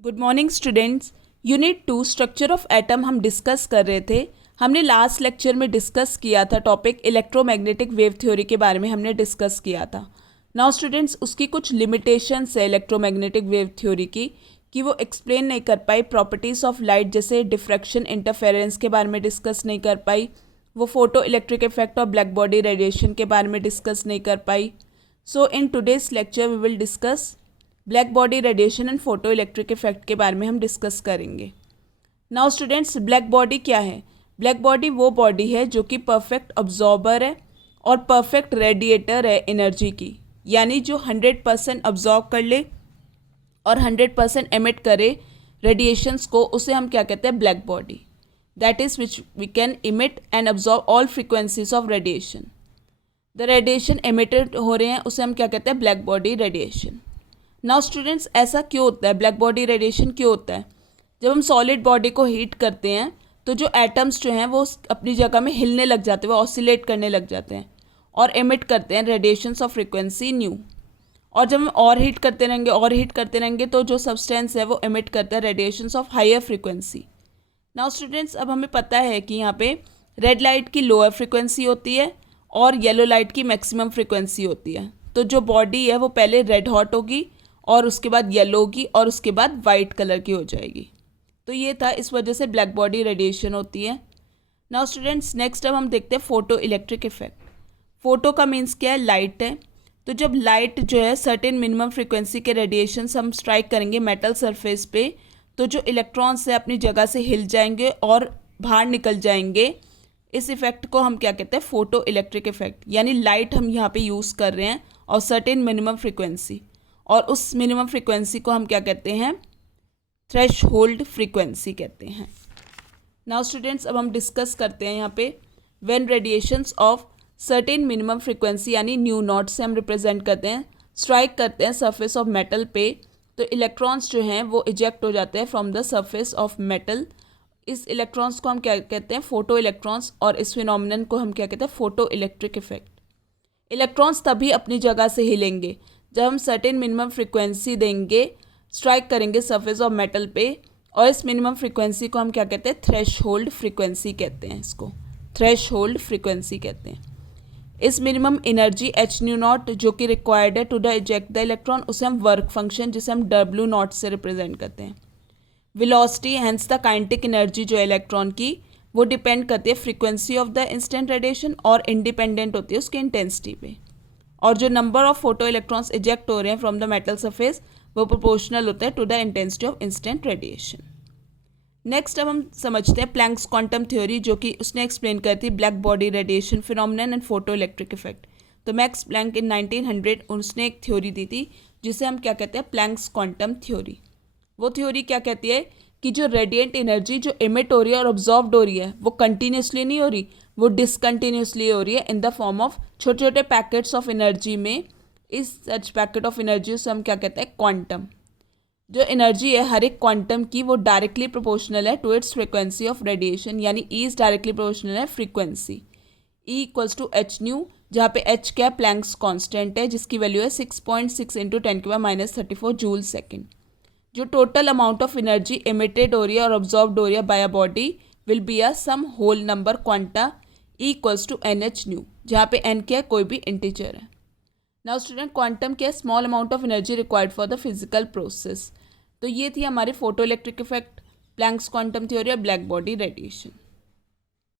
Good morning students. Unit 2 structure of atom हम discuss कर रहे थे। हमने लास्ट लेक्चर में डिस्कस किया था टॉपिक इलेक्ट्रोमैग्नेटिक वेव थ्योरी के बारे में हमने डिस्कस किया था। नाउ स्टूडेंट्स, उसकी कुछ लिमिटेशंस है इलेक्ट्रोमैग्नेटिक वेव थ्योरी की कि वो एक्सप्लेन नहीं कर पाई प्रॉपर्टीज़ ऑफ लाइट, जैसे डिफ्रैक्शन, इंटरफेरेंस के बारे में डिस्कस नहीं कर पाई। वो फोटो इलेक्ट्रिक इफेक्ट और ब्लैक बॉडी रेडिएशन के बारे में डिस्कस नहीं कर पाई। So in today's lecture we will discuss black body radiation and photo electric effect के बारे में हम डिस्कस करेंगे। नाउ स्टूडेंट्स, ब्लैक बॉडी क्या है? ब्लैक बॉडी वो बॉडी है जो कि परफेक्ट अब्जॉर्बर है और परफेक्ट रेडिएटर है एनर्जी की, यानी जो 100% अब्जॉर्ब कर ले और 100% एमिट करे रेडिएशंस को, उसे हम क्या कहते हैं? Black body. That is which we can emit and absorb all frequencies of radiation. The radiation emitted हो रहे हैं उसे हम क्या कहते हैं? Black body radiation. Now students, ऐसा क्यों होता है? ब्लैक बॉडी रेडिएशन क्यों होता है? जब हम सॉलिड बॉडी को हीट करते हैं तो जो एटम्स जो हैं वो अपनी जगह में हिलने लग जाते हैं, वो ऑसिलेट करने लग जाते हैं और एमिट करते हैं रेडिएशंस ऑफ फ्रीक्वेंसी न्यू। और जब हम और हीट करते रहेंगे तो जो सब्सटेंस है वो एमिट करता है radiations of higher frequency. Now students, अब हमें पता है कि यहाँ पे रेड लाइट की लोअर फ्रीक्वेंसी होती है और येलो लाइट की मैक्सिमम फ्रीक्वेंसी होती है। तो जो बॉडी है वो पहले रेड हॉट होगी और उसके बाद येलो होगी और उसके बाद वाइट कलर की हो जाएगी। तो ये था, इस वजह से ब्लैक बॉडी रेडिएशन होती है। नाउ स्टूडेंट्स, नेक्स्ट अब हम देखते हैं फोटो इलेक्ट्रिक इफेक्ट। फोटो का मीन्स क्या है? लाइट है। तो जब लाइट जो है सर्टेन मिनिमम फ्रीक्वेंसी के रेडिएशंस हम स्ट्राइक करेंगे मेटल सरफेस पे, तो जो इलेक्ट्रॉन्स है अपनी जगह से हिल जाएंगे और बाहर निकल जाएंगे। इस इफेक्ट को हम क्या कहते हैं? Photo electric effect. यानी लाइट हम यहाँ पे यूज़ कर रहे हैं और सर्टेन मिनिमम फ्रीक्वेंसी, और उस मिनिमम फ्रीक्वेंसी को हम क्या कहते हैं? थ्रेशहोल्ड फ्रीक्वेंसी कहते हैं। नाउ स्टूडेंट्स, अब हम डिस्कस करते हैं यहाँ पे when radiations of certain minimum frequency यानी न्यू नॉट से हम रिप्रेजेंट करते हैं, स्ट्राइक करते हैं सरफेस ऑफ मेटल पे, तो इलेक्ट्रॉन्स जो हैं वो इजेक्ट हो जाते हैं from the surface of metal. इस इलेक्ट्रॉन्स को हम क्या कहते हैं? Photo electrons. और इस फिनोमिनन को हम क्या कहते हैं? Photo electric effect. इलेक्ट्रॉन्स तभी अपनी जगह से हिलेंगे जब हम सर्टेन मिनिमम फ्रीक्वेंसी देंगे, स्ट्राइक करेंगे सरफेस ऑफ मेटल पे, और इस मिनिमम फ्रीक्वेंसी को हम क्या कहते हैं? थ्रेशहोल्ड फ्रीक्वेंसी कहते हैं। इसको थ्रेशहोल्ड फ्रीक्वेंसी कहते हैं। इस minimum energy h nu naught जो कि रिक्वायर्ड है to the eject the electron, उसे हम वर्क फंक्शन जिसे हम डब्ल्यू नॉट से रिप्रेजेंट करते हैं। Velocity hence the kinetic energy जो है इलेक्ट्रॉन की, वो डिपेंड करती है frequency of the instant radiation और इंडिपेंडेंट होती है उसकी इंटेंसिटी पे। और जो number of photo electrons eject हो रहे हैं फ्रॉम द मेटल सरफेस वो प्रोपोर्शनल होता है to the intensity of instant radiation. Next अब हम समझते हैं प्लैंक्स क्वांटम थ्योरी, जो कि उसने एक्सप्लेन करी थी black body radiation phenomenon and photo electric effect. तो मैक्स प्लैंक इन 1900 उसने एक थ्योरी दी थी जिसे हम क्या कहते हैं? Planck's quantum theory. वो थ्योरी क्या कहती है कि जो रेडिएंट एनर्जी जो एमिट हो रही है और ऑब्जॉर्ब्ड हो रही है वो कंटिन्यूसली नहीं हो रही, वो डिसकंटिन्यूसली हो रही है इन द फॉर्म ऑफ छोटे छोटे पैकेट्स ऑफ एनर्जी में। इस सच पैकेट ऑफ एनर्जी से हम क्या कहते हैं? क्वांटम। जो एनर्जी है हर एक क्वांटम की वो डायरेक्टली प्रोपोर्शनल है to its frequency of radiation, यानी ई इज डायरेक्टली प्रोपोर्शनल है frequency. E equals to h nu, जहाँ पे एच क्या? प्लैंक्स कॉन्स्टेंट है जिसकी वैल्यू है 6.6 इंटू 10⁻⁻34 जूल सेकेंड। जो total amount of energy emitted हो रही है और ऑब्जॉर्ब्ड हो रही है by a body will be a some whole number quanta E equals to n h nu, जहाँ पे एन क्या है? कोई भी इंटीजर है। नाउ स्टूडेंट, क्वांटम क्या है? Small amount of energy required for the physical process. तो ये थी हमारी photo electric effect, Planck's quantum theory और ब्लैक बॉडी रेडिएशन।